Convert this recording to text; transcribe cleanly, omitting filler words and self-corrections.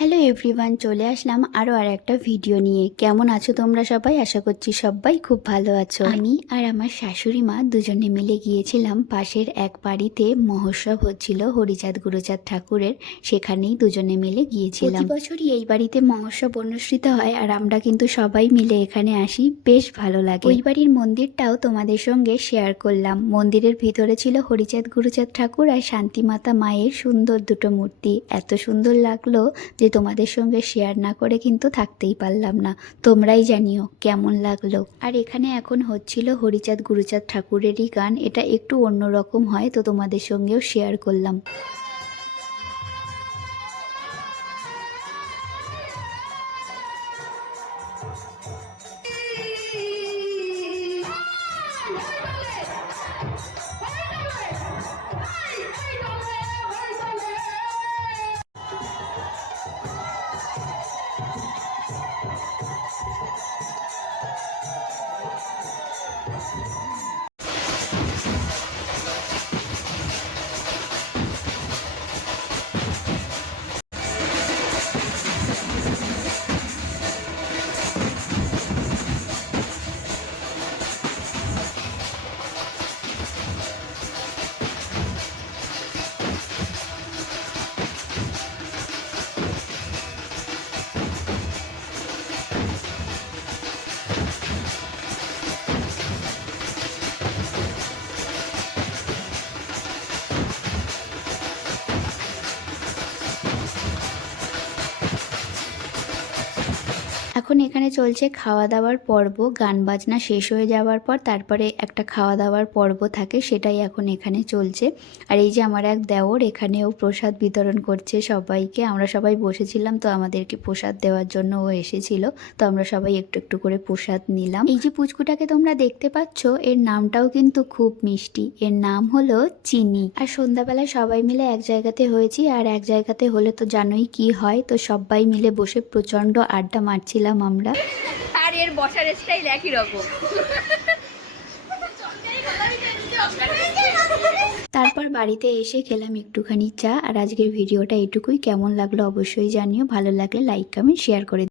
Hello everyone, চলে আসলাম আরও একটা ভিডিও নিয়ে। কেমন আছো তোমরা সবাই? আশা করছি সবাই খুব ভালো আছো। আমি আর আমার শাশুড়ি মা দুজনে মিলে গিয়েছিলাম পাশের এক বাড়িতে। মহোৎসব হচ্ছিল হরিচাঁদ গুরুচাঁদ ঠাকুরের, সেখানেই দুজনে মিলে গিয়েছিলাম। প্রতি বছরই এই বাড়িতে মহোৎসব অনুষ্ঠিত হয় আর আমরা কিন্তু সবাই মিলে এখানে আসি, বেশ ভালো লাগে। ওই বাড়ির মন্দিরটাও তোমাদের সঙ্গে শেয়ার করলাম। মন্দিরের ভিতরে ছিল হরিচাঁদ গুরুচাঁদ ঠাকুর আর শান্তিমাতা মায়ের সুন্দর দুটো মূর্তি। এত সুন্দর লাগলো যে তোমাদের সঙ্গে শেয়ার না করে কিন্তু থাকতেই পারলাম না। তোমরাই জানিও কেমন লাগলো। আর এখানে এখন হচ্ছিল হরিচাঁদ গুরুচাঁদ ঠাকুরেরই গান। এটা একটু অন্যরকম হয়, তো তোমাদের সঙ্গেও শেয়ার করলাম। এখন এখানে চলছে খাওয়া দাওয়ার পর্ব। গান বাজনা শেষ হয়ে যাওয়ার পর তারপরে একটা খাওয়া দাওয়ার পর্ব থাকে, সেটাই এখন এখানে চলছে। আর এই যে আমার এক দেওর এখানেও প্রসাদ বিতরণ করছে সবাইকে। আমরা সবাই বসেছিলাম, তো আমাদেরকে প্রসাদ দেওয়ার জন্য ও এসেছিল, তো আমরা সবাই একটু একটু করে প্রসাদ নিলাম। এই যে পুচকুটাকে তোমরা দেখতে পাচ্ছ, এর নামটাও কিন্তু খুব মিষ্টি। এর নাম হলো চিনি। আর সন্ধ্যাবেলায় সবাই মিলে এক জায়গাতে হয়েছি, আর এক জায়গাতে হলে তো জানোই কি হয়। তো সবাই মিলে বসে প্রচন্ড আড্ডা মারছিলাম আমরা। আর এর বসার স্টাইল একই রকম। তারপর বাড়িতে এসে খেলাম একটুখানি চা। আর আজকের ভিডিওটা এটুকুই। কেমন লাগলো অবশ্যই জানিও। ভালো লাগলে লাইক কমেন্ট শেয়ার করে